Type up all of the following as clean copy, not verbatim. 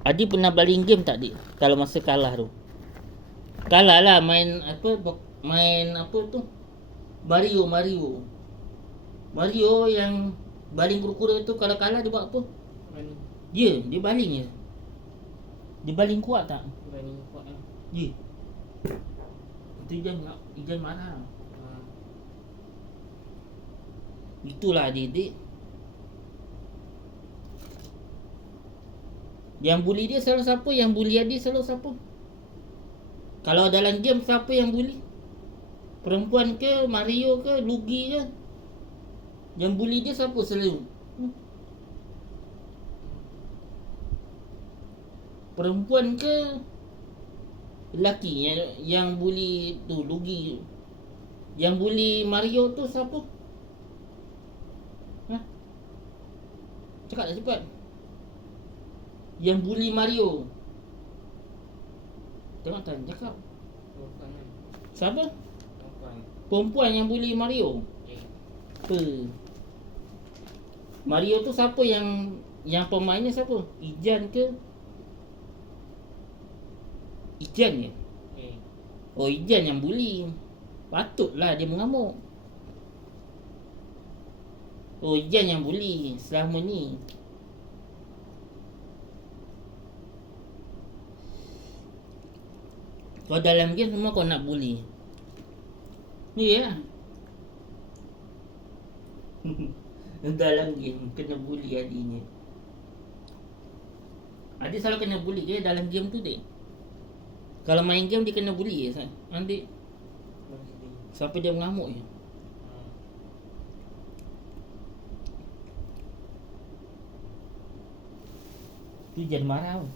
Adi pernah baling game tak, Dik? Kalau masa kalah tu. Kalah lah main apa, main apa tu? Mario. Mario yang baling kura-kura tu, kalau kalah dia buat apa? Baling. Dia baling je. Dia baling kuat tak? Baling kuat lah. Ya. Itu Ijan marah. Itulah adik-adik. Yang bully dia selalu siapa? Yang bully adik selalu siapa? Kalau dalam game siapa yang bully? Perempuan ke, Mario ke, Luigi ke? Yang bully dia siapa selalu? Perempuan ke, lelaki yang bully tu, Luigi. Yang bully Mario tu siapa? Ha? Cakap dah cepat. Yang bully Mario. Tengok tak cakap. Siapa? Perempuan yang bully Mario. Apa? Mario tu siapa yang pemainnya siapa? Ijan ke? Ijan ke? Oh, Ijan yang bully. Patutlah dia mengamuk. Oh, Ijan yang bully selama ni. Kau dalam game semua kau nak bully. Ni ya. Dalam game kena bully adiknya. Adik selalu kena bully ke dalam game tu, Dik? Kalau main game dia kena bully ke? Adik sampai dia mengamuk je. Tu jangan marah tau.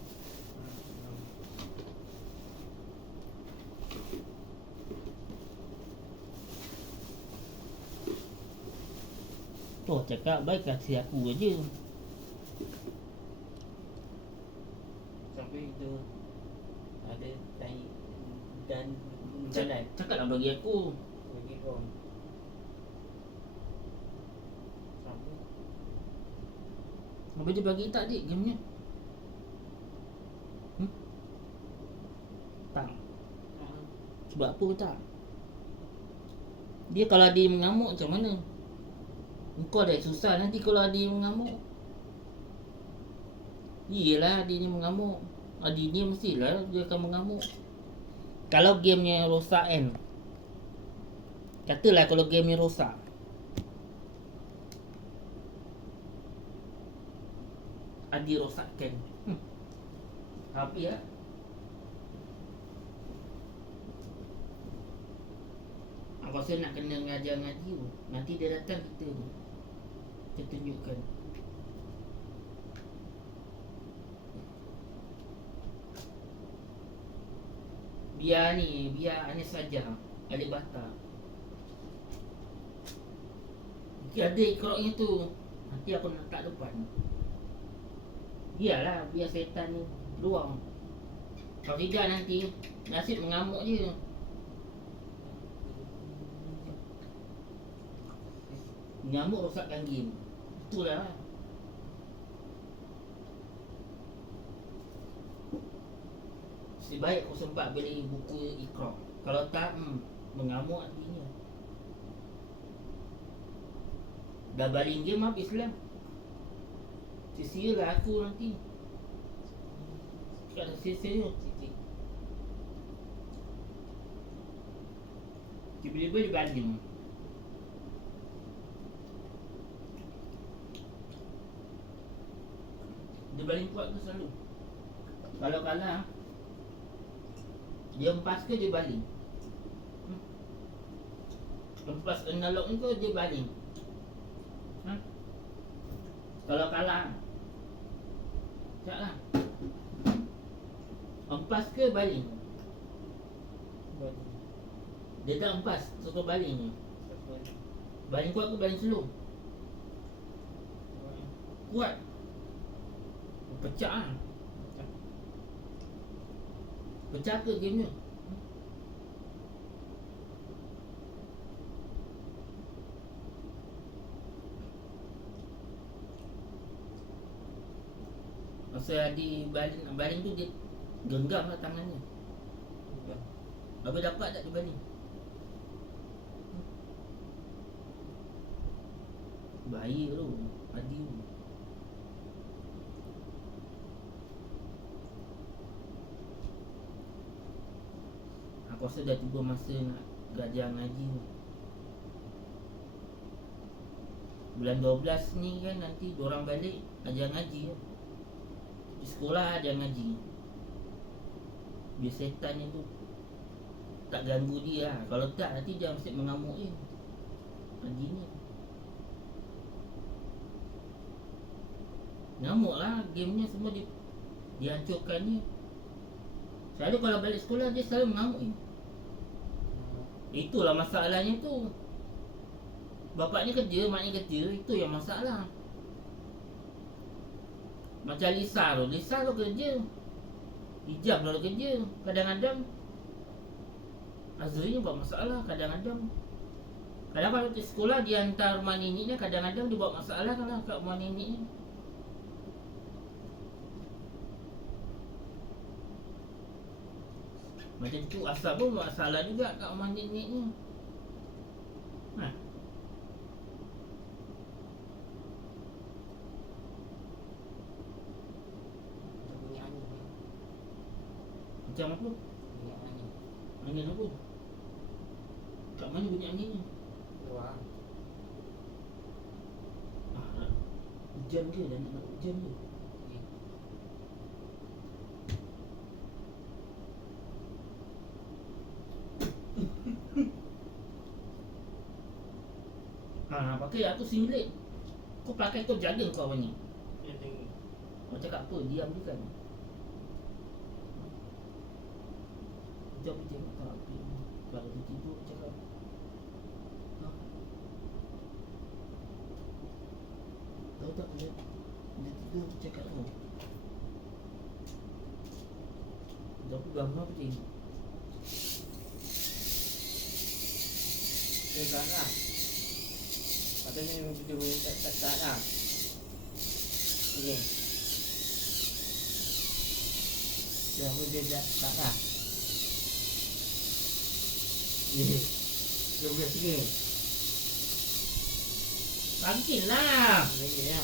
Tuh cakap baik kasih aku aja. Sampai itu ada tai dan jalan. Cakap nak bagi aku. Bagi kau. Sampai. Apa dia bagi tak, Dik, gamenya? Tak. Sebab apa tak? Dia kalau dia mengamuk macam mana? Kau dah susah nanti kalau adik mengamuk. Iyalah adik ni mengamuk. Adik ni mestilah dia akan mengamuk. Kalau gamenya rosak kan, katalah kalau gamenya rosak, adik rosakkan, apa ya? Aku rasa nak kena ngajar ngaji tu. Nanti dia datang kita tunjukkan. Biar Anis saja Alik Bata. Nanti ada ikroknya tu. Nanti aku nak letak depan. Biarlah, biar setan ni luang. Kalau tidak nanti nasib mengamuk je. Mengamuk rosakkan game. Itulah. Sebaik aku sempat beli buku Iqra. Kalau tak, mengamuk artinya. Dah baling game habislah. Sia-sia lah aku nanti. Cakap dah sia-sia. Tiba-tiba dia baling. Dia baling kuat tu selalu. Kalau kalah, dia empas ke dia baling? Empas analog ni ke dia baling? Kalau kalah, cakap lah. Empas ke baling? Baling. Dia tak empas, suka baling. Baling kuat ke baling slow? Kuat. Pecah lah. Pecah ke gamenya? Masa adik baling tu dia genggam lah tangannya. Bukan. Habis dapat tak dia baling? Bahaya tu Adi tu. Aku rasa dah tiba masa nak belajar ngaji tu. Bulan 12 ni kan nanti diorang balik ajar ngaji tu. Di sekolah ajar ngaji. Biar setannya tu tak ganggu dia lah. Kalau tak nanti dia mesti mengamuk je ngaji ni. Ngamuk lah, gamenya semua dihancurkannya. Selalu kalau balik sekolah dia selalu mengamuk je. Itulah masalahnya tu. Bapaknya kerja, maknya kerja, itu yang masalah. Macam Lisa tu kerja hijab lalu kerja. Kadang-kadang Azri ni buat masalah. Kadang-kadang kalau di sekolah dia hantar rumah nenek, kadang-kadang dia buat masalah kalau kat rumah nenek. Macam tu asal pun masalah juga kat rumah nenek. Ha. Bunyi angin. Macam apa? Bunyi angin. Angin apa? Kat mana bunyi anginnya? Luar. Hujan ke? Dah nak hujan ke? Pakai aku singlet. Kau pakai kau jaga kau apa ni? Dia tinggi. Kau cakap apa? Diam je kan? Jom kita tengok tak apa. Kalau dia tidur cakap ha? Tahu tak dia tidur cakap apa? Dah pegang apa tengok? Dia tak nak. Katanya dia tak nak. Okey. Dah pun dia tak nak. Dia boleh sini. Bangkit lah! Lagi ya.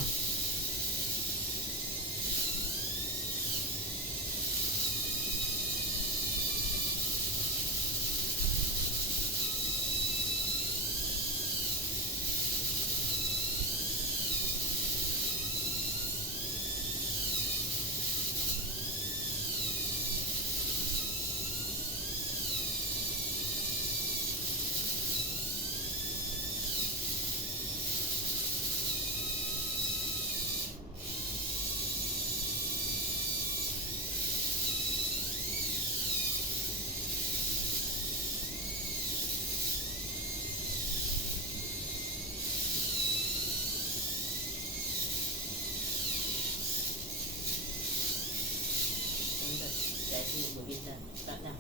Saya tu berbeza. Tak nak.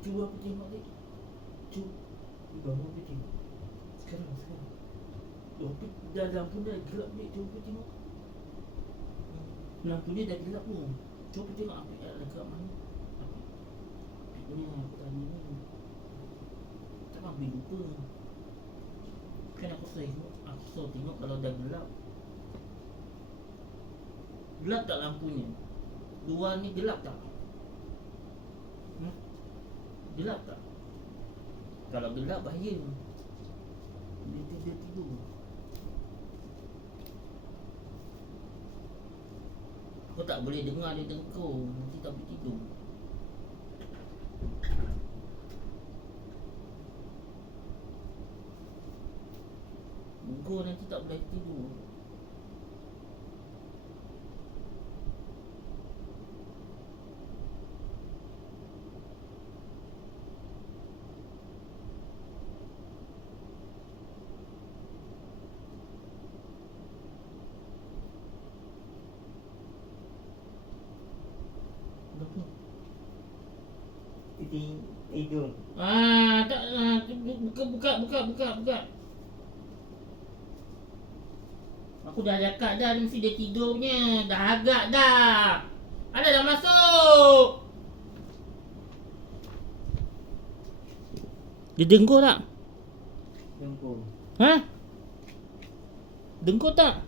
Cuba aku tengok ni. Cuba. Di bawah aku tengok. Sekarang. Oh, dah lampu dah gelap ni. Cuba tengok. Lampu dia dah gelap pun. Cuba tengok api dekat mana. Api ni aku tanya ni. Takkan api lupa. Kan aku selalu tengok kalau dah gelap. Gelap tak lampunya? Luar ni gelap tak? Gelap tak? Kalau gelap bahaya. Dia tidur. Kau tak boleh dengar dia dengkur. Nanti tak boleh tidur. Dengkur nanti tak boleh tidur. Kenapa? Tidur. Tak buka. Aku dah cakap dah mesti dia tidurnya. Dah agak dah. Ada dah masuk. Dia dengkur tak? Dengkur. Ha? Dengkur tak?